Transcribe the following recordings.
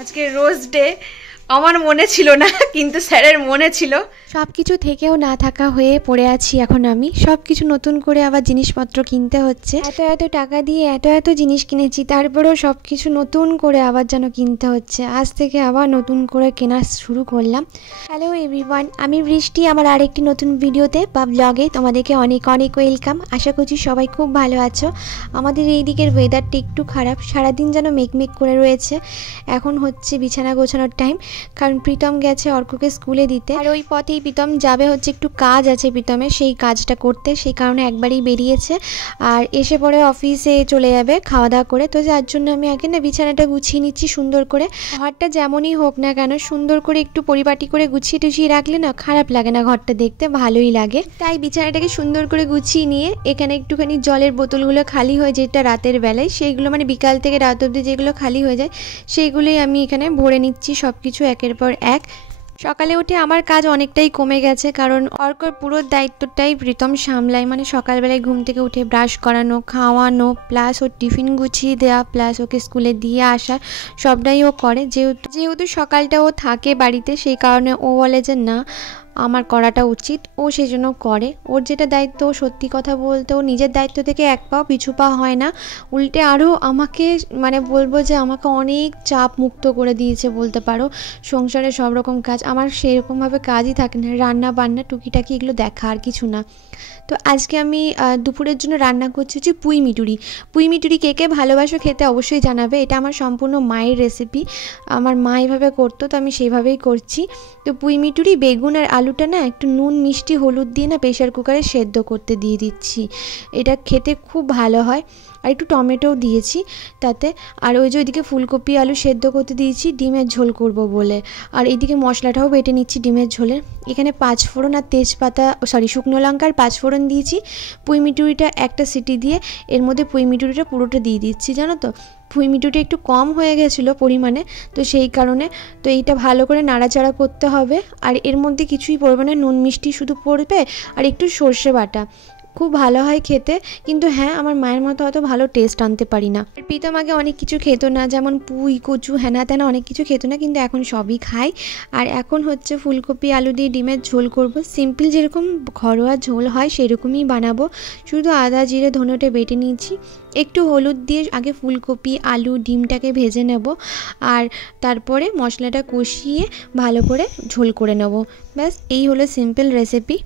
আজকে rose day আমার মনে ছিল না, কিন্তু স্যারের মনে ছিল। সব কিছু থেকেও না থাকা হয়ে পড়ে আছি এখন আমি। সব কিছু নতুন করে আবার জিনিসপত্র কিনতে হচ্ছে। এত টাকা দিয়ে এত জিনিস কিনেছি, তারপরেও সব কিছু নতুন করে আবার যেন কিনতে হচ্ছে। আজ থেকে আবার নতুন করে কেনা শুরু করলাম। হ্যালো এভরিওয়ান, আমি বৃষ্টি। আমার আরেকটি নতুন ভিডিওতে বা ব্লগে তোমাদেরকে অনেক অনেক ওয়েলকাম। আশা করছি সবাই খুব ভালো আছো। আমাদের এই দিকের ওয়েদারটা একটু খারাপ, সারাদিন যেন মেঘমেঘ করে রয়েছে। এখন হচ্ছে বিছানা গোছানোর টাইম, কারণ প্রীতম গেছে অর্ককে স্কুলে দিতে। আর ওই পথেই প্রীতম যাবে, হচ্ছে একটু কাজ আছে প্রীতমের, সেই কাজটা করতে। সেই কারণে একবারই বেরিয়েছে, আর এসে পরে অফিসে চলে যাবে খাওয়া দাওয়া করে। তো যার জন্য আমি আগে না বিছানাটা গুছিয়ে নিচ্ছি সুন্দর করে। ঘরটা যেমনই হোক না কেন, সুন্দর করে একটু পরিপাটি করে গুছিয়ে টুছিয়ে রাখলে না খারাপ লাগে না, ঘরটা দেখতে ভালোই লাগে। তাই বিছানাটাকে সুন্দর করে গুছিয়ে নিয়ে এখানে একটুখানি জলের বোতলগুলো খালি হয় যেটা রাতের বেলায়, সেইগুলো মানে বিকাল থেকে রাত অবধি যেগুলো খালি হয়ে যায় সেইগুলোই আমি এখানে ভরে নিচ্ছি সব কিছু একের পর এক। সকালে উঠে আমার কাজ অনেকটাই কমে গেছে, কারণ অর্কর পুরো দায়িত্বটাই প্রীতম সামলায়। মানে সকালবেলায় ঘুম থেকে উঠে ব্রাশ করানো, খাওয়ানো, প্লাস ওর টিফিন গুছিয়ে দেওয়া, প্লাস ওকে স্কুলে দিয়ে আসা, সবটাই ও করে। যেহেতু সকালটা ও থাকে বাড়িতে, সেই কারণে ও বলে যে না আমার করাটা উচিত, ও সেই জন্য করে। ওর যেটা দায়িত্ব, সত্যি কথা বলতে ও নিজের দায়িত্ব থেকে এক পাও পিছু পা হয় না, উল্টে আরও আমাকে মানে বলবো যে আমাকে অনেক চাপ মুক্ত করে দিয়েছে বলতে পারো। সংসারে সব রকম কাজ আমার সেরকমভাবে কাজই থাকে না, রান্না বান্না টুকিটাকি এগুলো দেখা, আর কিছু না। তো আজকে আমি দুপুরের জন্য রান্না করছি হচ্ছে পুঁই মিটুরি। কে কে ভালোবাসো খেতে অবশ্যই জানাবে। এটা আমার সম্পূর্ণ মায়ের রেসিপি, আমার মা এইভাবে করতো, তো আমি সেইভাবেই করছি। তো পুঁই মিটুরি, বেগুন আর আলুটা না একটু নুন মিষ্টি হলুদ দিয়ে না প্রেশার কুকারে সেদ্ধ করতে দিয়ে দিচ্ছি। এটা খেতে খুব ভালো হয়। আর একটু টমেটোও দিয়েছি তাতে। আর ওই যে ওইদিকে ফুলকপি আলু সেদ্ধ করতে দিয়েছি ডিমের ঝোল করব বলে। আর এইদিকে মশলাটাও বেটে নিচ্ছি ডিমের ঝোলের। এখানে পাঁচফোড়ন আর তেজপাতা, শুকনো লঙ্কার পাঁচফোড়ন দিয়েছি। পুঁই মিটুরিটা একটা সিটি দিয়ে এর মধ্যে পুঁই মিটুরিটা পুরোটা দিয়ে দিচ্ছি। জানো তো পুঁই মিটুরিটা একটু কম হয়ে গেছিলো পরিমাণে, তো সেই কারণে তো এইটা ভালো করে নাড়াচাড়া করতে হবে। আর এর মধ্যে কিছুই পড়বে না, নুন মিষ্টি শুধু পড়বে আর একটু সর্ষে বাটা। খুব ভালো হয় খেতে, কিন্তু হ্যাঁ আমার মায়ের মতো অত ভালো টেস্ট আনতে পারি না। প্রীতম আগে অনেক কিছু খেত না, যেমন পুঁই কচু হেনা তেনা অনেক কিছু খেত না, কিন্তু এখন সবই খায়। আর এখন হচ্ছে ফুলকপি আলু দিয়ে ডিমের ঝোল করব, সিম্পল যেরকম ঘরোয়া ঝোল হয় সেরকমই বানাবো। শুধু আদা জিরে ধনেটা বেটে নিয়েছি, একটু হলুদ দিয়ে আগে ফুলকপি আলু ডিমটাকে ভেজে নেব, আর তারপরে মশলাটা কষিয়ে ভালো করে ঝোল করে নেব। ব্যাস এই হলো সিম্পল রেসিপি।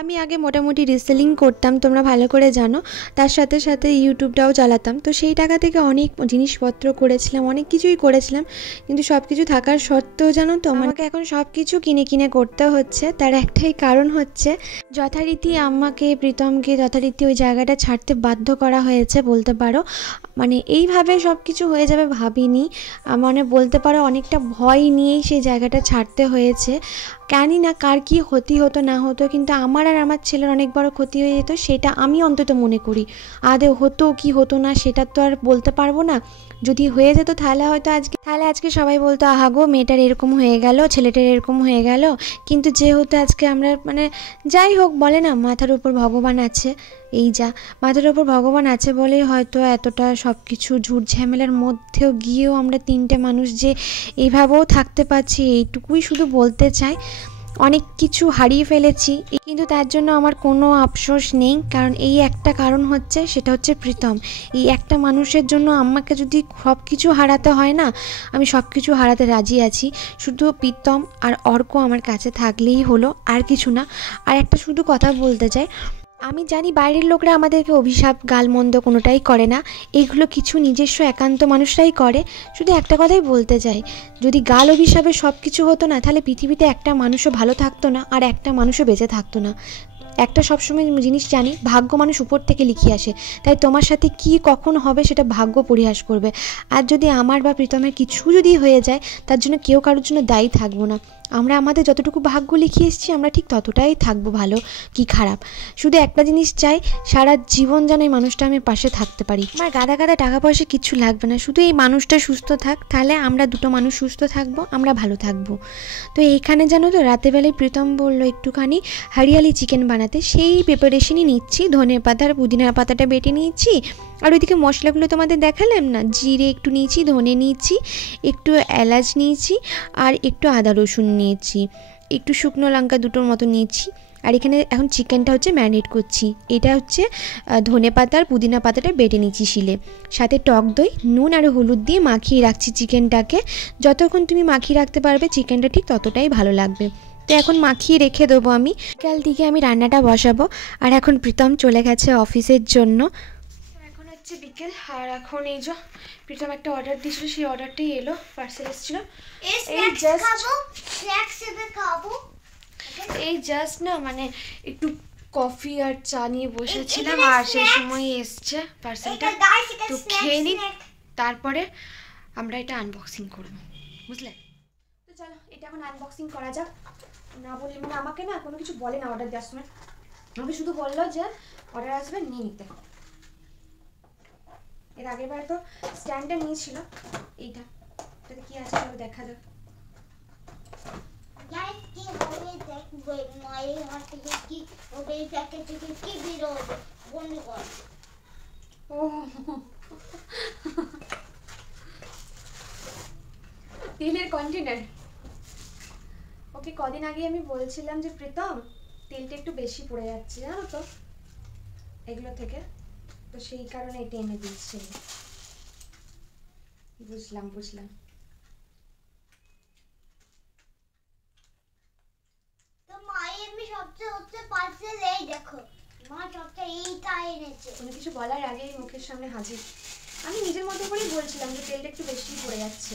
আমি আগে মোটামুটি রিসেলিং করতাম, তোমরা ভালো করে জানো। তার সাথে সাথে ইউটিউবটাও চালাতাম, তো সেই টাকা থেকে অনেক জিনিসপত্র করেছিলাম, অনেক কিছুই করেছিলাম। কিন্তু সব কিছু থাকার সত্ত্বেও জানো তো আমাকে এখন সব কিছু কিনে করতে হচ্ছে। তার একটাই কারণ হচ্ছে যথারীতি আমাকে প্রীতমকে যথারীতি ওই জায়গাটা ছাড়তে বাধ্য করা হয়েছে বলতে পারো। মানে এইভাবে সব কিছু হয়ে যাবে ভাবিনি, মানে বলতে পারো অনেকটা ভয় নিয়েই সেই জায়গাটা ছাড়তে হয়েছে। জানি না কার কী ক্ষতি হতো না হতো, কিন্তু আমার আর আমার ছেলের অনেক বড় ক্ষতি হয়ে যেত, সেটা আমি অন্তত মনে করি। আদৌ হতো কি হতো না সেটা তো আর বলতে পারবো না। যদি হয়ে যেত তাহলে হয়তো আজকে সবাই বলতো আহা গো মেয়েটার এরকম হয়ে গেল, ছেলেটার এরকম হয়ে গেল। কিন্তু যেহেতু আজকে আমরা মানে যাই হোক বলে না মাথার উপর ভগবান আছে, এই যা মাথার উপর ভগবান আছে বলেই হয়তো এতটা সব কিছু ঝুট ঝামেলার মধ্যেও গিয়েও আমরা তিনটে মানুষ যে এইভাবেও থাকতে পারছি, এইটুকুই শুধু বলতে চাই। অনেক কিছু হারিয়ে ফেলেছি, কিন্তু তার জন্য আমার কোনো আফসোস নেই, কারণ এই একটা কারণ হচ্ছে, সেটা হচ্ছে প্রীতম। এই একটা মানুষের জন্য আমাকে যদি সব কিছু হারাতে হয় না, আমি সব কিছু হারাতে রাজি আছি। শুধু প্রীতম আর অর্ক আমার কাছে থাকলেই হলো, আর কিছু না। আর একটা শুধু কথা বলতে চাই, আমি জানি বাইরের লোকরা আমাদেরকে অভিশাপ গালমন্দ কোনোটাই করে না, এইগুলো কিছু নিজস্ব একান্ত মানুষরাই করে। শুধু একটা কথাই বলতে চাই, যদি গাল অভিশাপে সব কিছু হতো না, তাহলে পৃথিবীতে একটা মানুষও ভালো থাকতো না, আর একটা মানুষও বেঁচে থাকতো না। একটা সবসময় জিনিস জানি, ভাগ্য মানুষ উপর থেকে লিখিয়ে আসে, তাই তোমার সাথে কি কখন হবে সেটা ভাগ্য পরিহাস করবে। আর যদি আমার বা প্রীতমের কিছু যদি হয়ে যায়, তার জন্য কেউ কারোর জন্য দায়ী থাকবো না। আমরা আমাদের যতটুকু ভাগ্য লিখে এসেছি আমরা ঠিক ততটাই থাকবো, ভালো কি খারাপ। শুধু একটা জিনিস চাই, সারা জীবন যেন এই মানুষটা আমি পাশে থাকতে পারি। আমার গাদা গাদা টাকা পয়সা কিচ্ছু লাগবে না, শুধু এই মানুষটা সুস্থ থাক, তাহলে আমরা দুটো মানুষ সুস্থ থাকবো, আমরা ভালো থাকবো। তো এইখানে জানো তো রাতেবেলায় প্রীতম বললো একটুখানি হরিয়ালি চিকেন বানাতে, সেই প্রিপারেশনই নিচ্ছি। ধনে পাতা আর পুদিনার পাতাটা বেটে নিয়েছি, আর ওইদিকে মশলাগুলো তোমাদের দেখালাম না, জিরে একটু নিয়েছি, ধনে নিয়েছি, একটু এলাচ নিয়েছি, আর একটু আদা রসুন নিয়েছি, একটু শুকনো লঙ্কা দুটোর মতো নিয়েছি। আর এখানে এখন চিকেনটা হচ্ছে ম্যারিনেট করছি। এটা হচ্ছে ধনে পাতা আর পুদিনা পাতাটা বেটে নিচ্ছি শিলে, সাথে টক দই, নুন আর হলুদ দিয়ে মাখিয়ে রাখছি চিকেনটাকে। যতক্ষণ তুমি মাখিয়ে রাখতে পারবে চিকেনটা ঠিক ততটাই ভালো লাগবে। তো এখন মাখিয়ে রেখে দেবো আমি। কাল দিকে আমি রান্নাটা বসাবো। আর এখন প্রীতম চলে গেছে অফিসের জন্য। এখন হচ্ছে বিকেল, আর এখন এই যে প্রীতম একটা অর্ডার দিয়েছিল, সেই অর্ডারটাই এলো, পার্সেল এসেছিল। এই জাস্ট না মানে একটু কফি আর চা নিয়ে বসেছিলাম, আর সেই সময় এসছে পার্সেলটা। তো খেয়ে নিই, তারপরে আমরা এটা আনবক্সিং করবো, বুঝলে? তো চলো এটা এখন আনবক্সিং করা যাক। না বললে মানে আমাকে না কোনো কিছু বলে না অর্ডার দেওয়ার সময়, আমাকে শুধু বললো যে অর্ডার আসবে নিয়ে নিতে। এর আগের বার তো স্ট্যান্ডটা নিয়েছিল, এইটা এটাতে কি আছে চলো দেখা যাক। তেলের কন্টেনার। ওকে কদিন আগে আমি বলছিলাম যে প্রীতম তেলটা একটু বেশি পড়ে যাচ্ছে জানো তো এগুলো থেকে, তো সেই কারণে এটা এনে দিচ্ছি। বুঝলাম বুঝলাম। তো মায়ের এমনি সবচেয়ে হচ্ছে পার্সেল এই দেখো, মা সবচেয়ে এইটা এনেছে। কোনো কিছু বলার আগেই মুখের সামনে হাজির। আমি নিজের মতো করেই বলছিলাম যে তেলটা একটু বেশি পড়ে যাচ্ছে,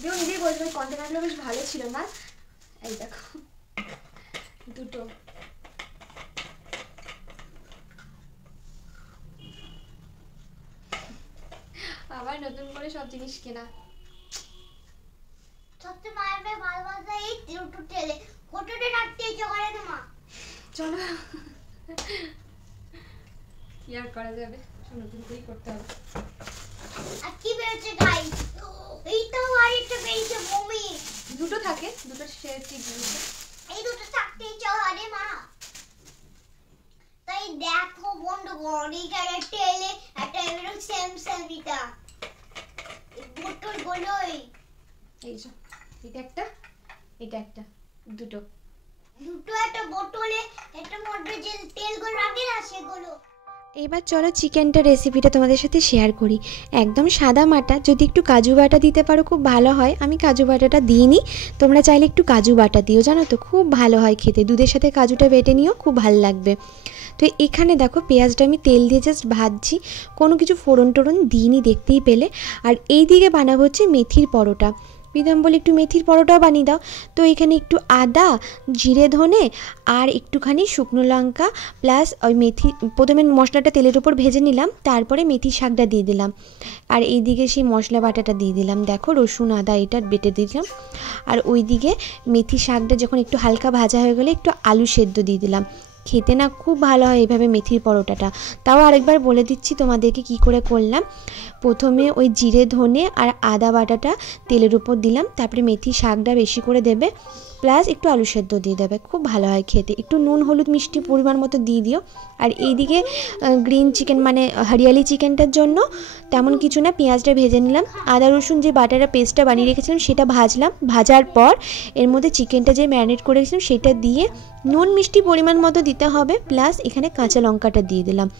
দিও নিজেই বলছিলাম কন্টেনারগুলো বেশ ভালো ছিল না। এই দেখো দুটো। আবার নতুন করে সব জিনিস কেনা। সবচেয়ে মায়ের ভালোবাসা এই দুটো তেলে, ফটোতে রাখতে ইচ্ছে করে না মা। চলো কি আর করা যাবে, নতুন করেই করতে হবে। আর কি বেরোচ্ছে গাইস, এইটা আর একটা বেরিয়েছে মমি। দুটো থাকে, দুটো শেয়ার কি দিয়েছে, এই দুটো থাকতেই চলে মা। তাই দেখো বন্ধুগণ এইখানে তেলে একটা এরকম সেম সেম এটা বোতল গুলোই, এই যে এটা একটা, এটা একটা, দুটো দুটো একটা বোতলে একটা মধ্যে যে তেলগুলো রাখে না সেগুলো। এবার চলো চিকেনটা রেসিপিটা তোমাদের সাথে শেয়ার করি। একদম সাদা মাটা, যদি একটু কাজু বাটা দিতে পারো খুব ভালো হয়। আমি কাজু বাটাটা দিইনি, তোমরা চাইলে একটু কাজু বাটা দিও, জানো তো খুব ভালো হয় খেতে। দুধের সাথে কাজুটা বেটে নিও, খুব ভালো লাগবে। তো এখানে দেখো পেঁয়াজটা আমি তেল দিয়ে জাস্ট ভাজছি, কোনো কিছু ফোড়ন টোড়ন দিইনি, দেখতেই পেলে। আর এই দিকে বানাবো হচ্ছে মেথির পরোটা। প্রীতম বলে একটু মেথির পরোটাও বানিয়ে দাও। তো এখানে একটু আদা, জিরে, ধনে আর একটুখানি শুকনো লঙ্কা প্লাস ওই মেথি, প্রথমে মশলাটা তেলের উপর ভেজে নিলাম, তারপরে মেথি শাকটা দিয়ে দিলাম, আর এইদিকে সেই মশলা বাটাটা দিয়ে দিলাম। দেখো রসুন আদা এটা বেটে দিলাম। আর ওইদিকে মেথি শাকটা যখন একটু হালকা ভাজা হয়ে গেলে একটু আলু সেদ্ধ দিয়ে দিলাম। খেতে না খুব ভালো হয় এইভাবে মেথির পরোটাটা। তাও আরেকবার বলে দিচ্ছি তোমাদেরকে কি করে করলাম। প্রথমে ওই জিরে, ধনে আর আদা বাটাটা তেলের উপর দিলাম, তারপরে মেথি শাকটা বেশি করে দেবে, প্লাস একটু আলু সেদ্ধ দিয়ে দেবে, খুব ভালো হয় খেতে। একটু নুন হলুদ মিষ্টি পরিমাণ মতো দিয়ে দিও। আর এইদিকে গ্রিন চিকেন মানে হরিয়ালি চিকেনটার জন্য তেমন কিছু না, পেঁয়াজটা ভেজে নিলাম, আদা রসুন যে বাটাটা পেস্টটা বানিয়ে রেখেছিলাম সেটা ভাজলাম, ভাজার পর এর মধ্যে চিকেনটা যে ম্যারিনেট করে রেখেছিলাম সেটা দিয়ে নুন মিষ্টি পরিমাণ মতো দিতে হবে, প্লাস এখানে কাঁচা লঙ্কাটা দিয়ে দিলাম।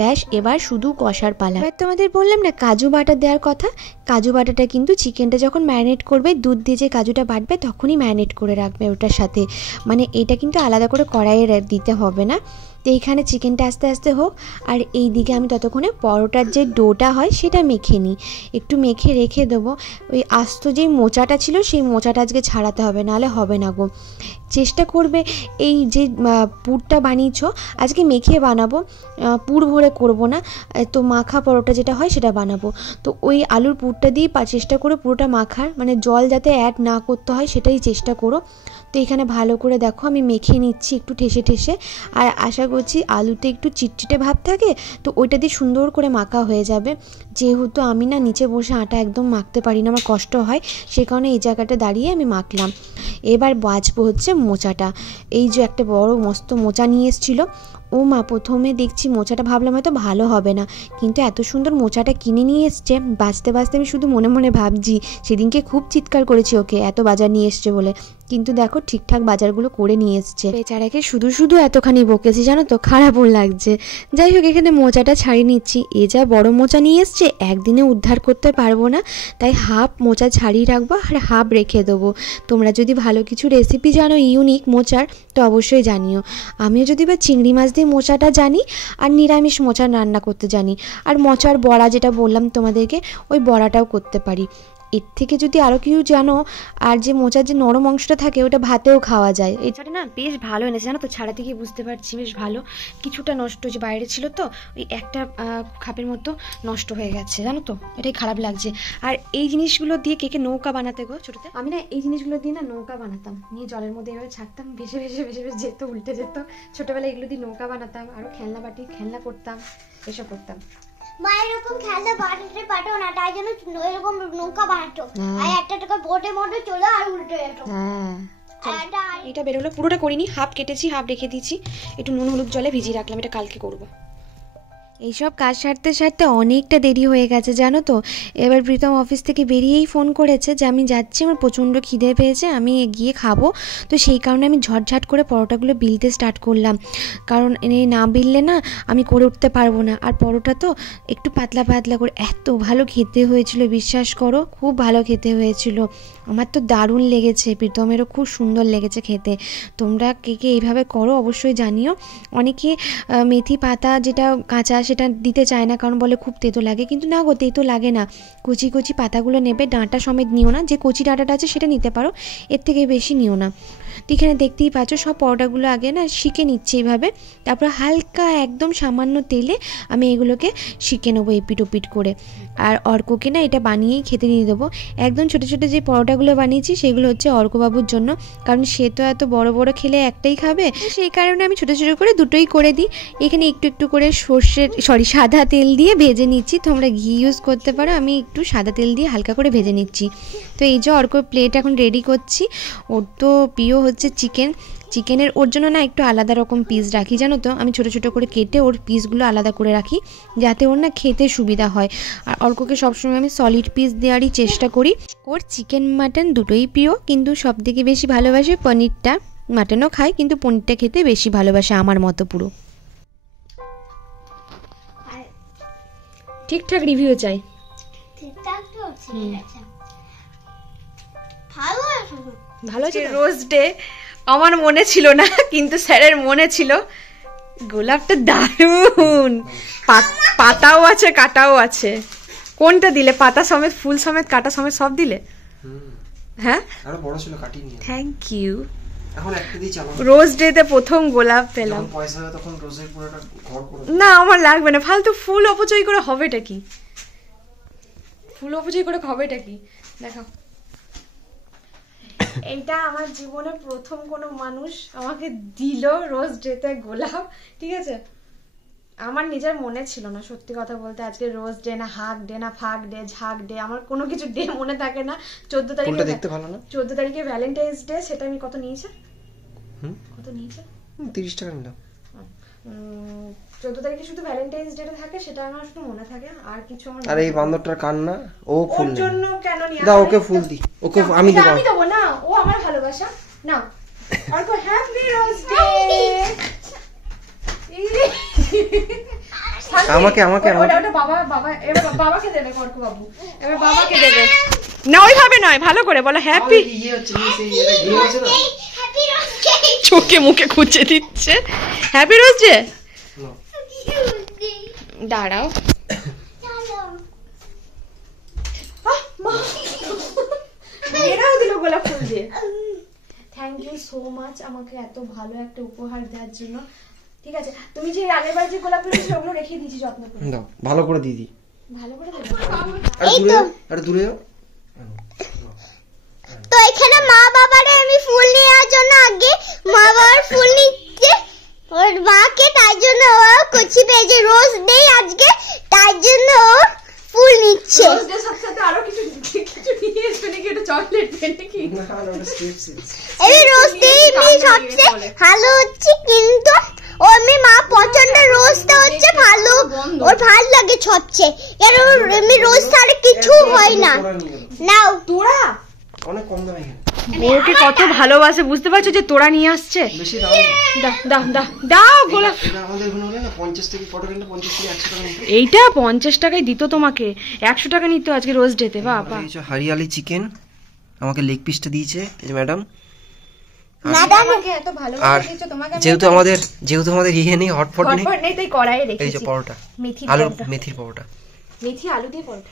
ব্যাস এবার শুধু কষার পালা। এবার তোমাদের বললাম না কাজু বাটা দেওয়ার কথা, কাজু বাটাটা কিন্তু চিকেনটা যখন ম্যারিনেট করবে, দুধ দিয়ে যে কাজুটা বাটবে তখনই ম্যারিনেট করে রাখবে ওটার সাথে, মানে এটা কিন্তু আলাদা করে কড়াইয়ে দিতে হবে না। তো এইখানে চিকেনটা আস্তে আস্তে হোক, আর এই দিকে আমি ততক্ষণে পরোটার যে ডোটা হয় সেটা মেখে নিই। একটু মেখে রেখে দেবো। ওই আস্ত যেই মোচাটা ছিল সেই মোচাটা আজকে ছাড়াতে হবে, নাহলে হবে না গো। চেষ্টা করবে এই যে পুরটা বানিয়েছ আজকে মেখে বানাবো, পুর ভরে করব না, তো মাখা পরোটা যেটা হয় সেটা বানাবো। তো ওই আলুর পুরটা দিয়ে চেষ্টা করো পুরোটা মাখার, মানে জল যাতে অ্যাড না করতে হয় সেটাই চেষ্টা করো। তো এখানে ভালো করে দেখো আমি মেখে নিচ্ছি একটু ঠেসে ঠেসে, আর আশা করছি আলুতে একটু চিটচিটে ভাব থাকে তো ওইটা দিয়ে সুন্দর করে মাখা হয়ে যাবে। যেহেতু আমি না নিচে বসে আটা একদম মাখতে পারি না, আমার কষ্ট হয়, সে কারণে এই জায়গাটা দাঁড়িয়ে আমি মাখলাম। এবার বাজবো হচ্ছে মোচাটা। এই যে একটা বড় মস্ত মোচা নিয়ে এসেছিলো, ও মা প্রথমে দেখছি মোচাটা ভাবলাম হয়তো ভালো হবে না, কিন্তু এত সুন্দর মোচাটা কিনে নিয়ে এসছে। বাজতে বাজতে আমি শুধু মনে মনে ভাবছি, সেদিনকে খুব চিৎকার করেছি ওকে এত বাজার নিয়ে এসছে বলে, কিন্তু দেখো ঠিকঠাক বাজারগুলো করে নিয়ে এসছে। বেচারাকে শুধু শুধু এতখানি বকেছি জানো তো, খারাপও লাগছে। যাই হোক এখানে মোচাটা ছাড়িয়ে নিচ্ছি। এ যা বড় মোচা নিয়ে এসছে, একদিনে উদ্ধার করতে পারবো না, তাই হাফ মোচা ছাড়িয়ে রাখবো আর হাফ রেখে দেবো। তোমরা যদি ভালো কিছু রেসিপি জানো ইউনিক মোচার তো অবশ্যই জানিও। আমিও যদি বা চিংড়ি মাছ দিয়ে মোচাটা জানি, আর নিরামিষ মোচা রান্না করতে জানি, আর মোচার বড়া যেটা বললাম তোমাদেরকে ওই বড়াটাও করতে পারি। এর থেকে যদি আরও কিছু জানো, আর যে মোচার যে নরম অংশটা থাকে ওটা ভাতেও খাওয়া যায়। এছাড়া না বেশ ভালো এনেছে জানো তো, ছাড়াতে গিয়ে বুঝতে পারছি বেশ ভালো। কিছুটা নষ্ট হয়েছে, বাইরে ছিল তো ওই একটা খাপের মতো নষ্ট হয়ে গেছে জানো তো, এটাই খারাপ লাগছে। আর এই জিনিসগুলো দিয়ে কে কে নৌকা বানাতে গো ছোটোতে? আমি না এই জিনিসগুলো দিয়ে না নৌকা বানাতাম, নিয়ে জলের মধ্যে এভাবে ছাড়তাম, ভেসে ভেসে ভেসে ভেসে যেত, উল্টে যেত। ছোটোবেলায় এগুলো দিয়ে নৌকা বানাতাম, আরও খেলনা বাটি খেলনা করতাম, এসব করতাম। মা এরকম খেলনা বানাতে পারতো না, তাই জন্য এরকম নৌকা বানাতো, আর একটা টাকা বোটে মধ্যে চলে আর উল্টে যেত। এটা বেরোলো, পুরোটা করিনি, হাফ কেটেছি হাফ রেখে দিয়েছি, একটু নুন হলুদ জলে ভিজিয়ে রাখলাম, এটা কালকে করবো। এইসব কাজ সারতে সারতে অনেকটা দেরি হয়ে গেছে জানো তো। এবার প্রীতম অফিস থেকে বেরিয়েই ফোন করেছে যে আমি যাচ্ছি, আমার প্রচণ্ড খিদে পেয়েছে, আমি গিয়ে খাবো। তো সেই কারণে আমি ঝটঝট করে পরোটাগুলো বেলতে স্টার্ট করলাম, কারণ না বেললে না আমি করে উঠতে পারবো না। আর পরোটা তো একটু পাতলা পাতলা করে, এত ভালো খেতে হয়েছিল বিশ্বাস করো, খুব ভালো খেতে হয়েছিল। আমার তো দারুণ লেগেছে, প্রীতমেরও খুব সুন্দর লেগেছে খেতে। তোমরা কে কে এইভাবে করো অবশ্যই জানিও। অনেকে মেথি পাতা যেটা কাঁচা সেটা দিতে চায় না, কারণ বলে খুব তেতো লাগে, কিন্তু না গো তেতো লাগে না। কচি কচি পাতাগুলো নেবে, ডাঁটা সমেত নিও না, যে কচি ডাঁটাটা আছে সেটা নিতে পারো, এর থেকে বেশি নিও না। তো এখানে দেখতেই পাচ্ছ সব পরোটাগুলো আগে না শিখে নিচ্ছে এইভাবে, তারপর হালকা একদম সামান্য তেলে আমি এগুলোকে শিখে নেবো এপিট ওপিট করে। আর অর্ককে না এটা বানিয়েই খেতে দিয়ে দেবো। একদম ছোটো ছোটো যে পরোটাগুলো বানিয়েছি সেগুলো হচ্ছে অর্কবাবুর জন্য, কারণ সে তো এত বড় বড় খেলে একটাই খাবে, সেই কারণে আমি ছোটো ছোটো করে দুটোই করে দিই। এখানে একটু একটু করে সাদা তেল দিয়ে ভেজে নিচ্ছি, তোমরা ঘি ইউজ করতে পারো, আমি একটু সাদা তেল দিয়ে হালকা করে ভেজে নিচ্ছি। তো এই যে অর্কর প্লেট এখন রেডি করছি। ওর তো প্রিয় হচ্ছে চিকেনের, ওর জন্য না একটু আলাদা রকম পিস রাখি জানো তো, আমি ছোটো ছোটো করে কেটে ওর পিসগুলো আলাদা করে রাখি যাতে ওর না খেতে সুবিধা হয়। আর অর্ককে সবসময় আমি সলিড পিস দেওয়ারই চেষ্টা করি। ওর চিকেন মাটন দুটোই প্রিয়, কিন্তু সবথেকে বেশি ভালোবাসে পনিরটা। মাটনও খায় কিন্তু পনিরটা খেতে বেশি ভালোবাসে আমার মতো পুরো। ঠিকঠাক রিভিউ চাই। ঠিকঠাক তো ঠিক আছে, ভালো আছে ভালো আছে। রোজ ডে আমার মনে ছিল না, কিন্তু স্যারের মনে ছিল। গোলাপটা দারুণ, পাতাও আছে কাটাও আছে। কোনটা দিলে? পাতা সমেত, ফুল সমেত, কাটা সমেত সব দিলে? হ্যাঁ আরো বড় ছিল, কাটিয়ে নিয়ে। Thank you. এখন একটা দিয়ে চালাও। রোজ ডে তে প্রথম গোলাপ পেলাম। যখন পয়সা হবে তখন রোজের পুরোটা ঘর করে। না আমার লাগবে না, ফালতু ফুল অপচয় করে হবেটা কি? ফুল অপচয় করে হবেটা কি? দেখো, এইটা আমার জীবনে প্রথম কোনো মানুষ আমাকে দিল রোজ ডেতে গোলাপ, ঠিক আছে? আমার নিজের মনে ছিল না সত্যি কথা বলতে, আজকে রোজ ডে না হাগ ডে না ফাগ ডে ঝাঁক ডে, আমার কোনো কিছু ডে মনে থাকে না। 14 তারিখে দেখতে ভালো না? 14 তারিখে ভ্যালেন্টাইন্স ডে, সেটা আমি কত নিয়েছে? কত নিয়েছে? 30 টাকা নিলাম। 14 তারিখে শুধু ভ্যালেন্টাইন্স ডে থাকে, সেটা আমার শুধু মনে থাকে, আর কিছু আমার। আরে এই বান্দরটার কান্না, ও ফুল ওর জন্য কেন নিয়ে দাও, ওকে ফুল দি, ওকে আমি দেব। আমি দেব না, ও আমার ভালোবাসা না। আর কো হ্যাপি রোজ ডে। আমাকে ওটা বাবাকে দেবে কর্ক বাবু, এবার বাবাকে দেবে না, ওইভাবে নয়, ভালো করে বলো হ্যাপি। চোখে মুখে খুঁজে দিচ্ছে হ্যাপি রোজ ডে। দাঁড়াও। চলো এরাও দিল গোলাপ ফুল দিয়ে। থ্যাংক ইউ সো মাচ আমাকে এত ভালো একটা উপহার দেওয়ার জন্য। ঠিক আছে, তুমি যে আগের বার যে গোলাপ ফুল ছিল ওগুলো রেখে দিয়েছি যত্ন করে। দাও ভালো করে দিদি। ভালো করে দেবো। আর দূরে যাও। তো এখানে মা বাবারে আমি ফুল নেওয়ার জন্য আগে মা বাবার ফুল নিচ্ছে ওর মাকে, তাই জন্য ও কুচি পেয়েছে রোজ ডে আজকে, তাই জন্য ও ফুল নিচ্ছে। রোজদের সাথে সাথে আরো কিছু কিছু নিয়ে এসবে নাকি? এটা চকলেট নাকি? এই রোজ ডে সবচেয়ে ভালো হচ্ছে, কিন্তু ও এমনি মা পছন্দ রোজটা হচ্ছে ভালো, ওর ভালো লাগে সবচেয়ে, কারণ এমনি রোজ ছাড়া কিছু হয় না। নাও তোরা অনেক কম দামে এখানে। ওকে কত ভালোবাসে, বুঝতে পারছো যে তোরা নিয়ে আসছে। বেশি দাম না। দাও দাও দাও দাও গোলাপ। এটা আমাদের এখানে হলে না 50 থেকে ফটো কিনলে 50 থেকে 100 টাকা নিতে। এইটা 50 টাকায় দিত তোমাকে, 100 টাকা নিত আজকে রোজ ডেতে। বাবা এই যে হরিয়ালি চিকেন আমাকে লেগ পিসটা দিয়েছে এই যে ম্যাডাম। আমাকে এত ভালোবাসা আর দিয়েছো, তোমাকে যেহেতু আমাদের ইয়ে নেই, হটপট নেই, হটপট নেই, তাই কড়াইয়ে এই যে রেখেছি পরোটা মেথি আলু পরোটা। মেথির পরোটা। মেথি আলু দিয়ে পরোটা।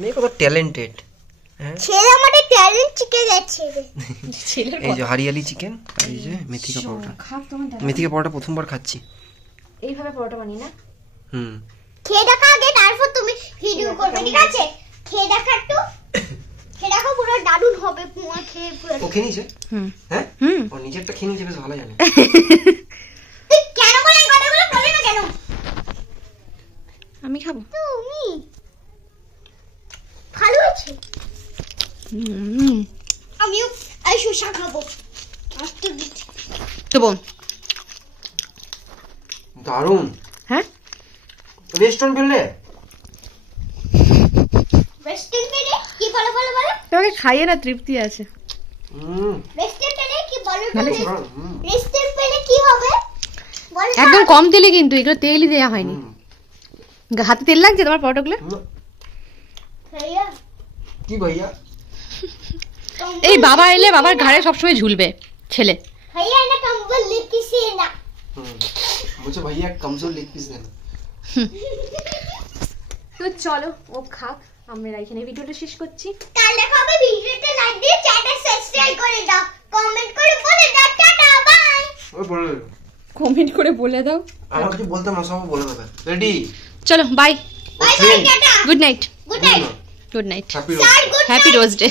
মেয়ে কত ট্যালেন্টেড। হ্যাঁ ছেলে আমাদের ট্যালেন্ট শিখে গেছে। ছেলের এই যে হরিয়ালি চিকেন আর এই যে মেথিকা পরোটা। খাপ তোমার দাদা মেথিকা পরোটা প্রথমবার খাচ্ছি। এইভাবে পরোটা বানি না। খেয়ে দেখা আগে, তারপর তুমি ভিডিও করবে, ঠিক আছে? খেয়ে দেখা একটু, খেয়ে দেখো, পুরো দারুণ হবে। পুরো খেয়ে পুরো ও খেয়ে নিয়েছে? হুম হ্যাঁ হুম। ও নিজেরটা খেয়ে নিয়েছে, বেশ ভালো জানে। তুই কেন বলে এই কথাগুলো বলে না কেন? আমি খাবো। তুমি ভালো আছে। আমিও এই শসা খাবো। আজকে তো বোন দারুণ। হ্যাঁ রেস্টুরেন্ট পেলে রেস্টুরেন্ট পেলে কি বলো বলো বলো? তোমাকে খাইয়ে না তৃপ্তি আছে। রেস্টুরেন্ট পেলে কি বলো? ভালো রেস্টুরেন্ট পেলে কি হবে বলো? একদম কম তেলে, কিন্তু এগুলো তেলই দেওয়া হয়নি। হাতে তেল লাগছে তোমার পরোটাগুলো? ভাইয়া কি ভাইয়া? এই বাবা এলে বাবার ঘাড়ে সবসময় ঝুলবে ছেলে। ভাইয়া না কম্বল লিখছে না। বলছো ভাইয়া কমজোর লেগ পিস দেন। তো চলো ও খাক, আমরা এখানে ভিডিওটা শেষ করছি। তাহলে হবে ভিডিওতে লাইক দিয়ে চ্যানেল সাবস্ক্রাইব করে দাও, কমেন্ট করে বলে দাও টাটা বাই। ওই বলে কমেন্ট করে বলে দাও। আমার কিছু বলতাম না, সব বলে দেবে। রেডি? চলো bye, bye bye tata, good night, good night, good night, happy sir good happy rose day.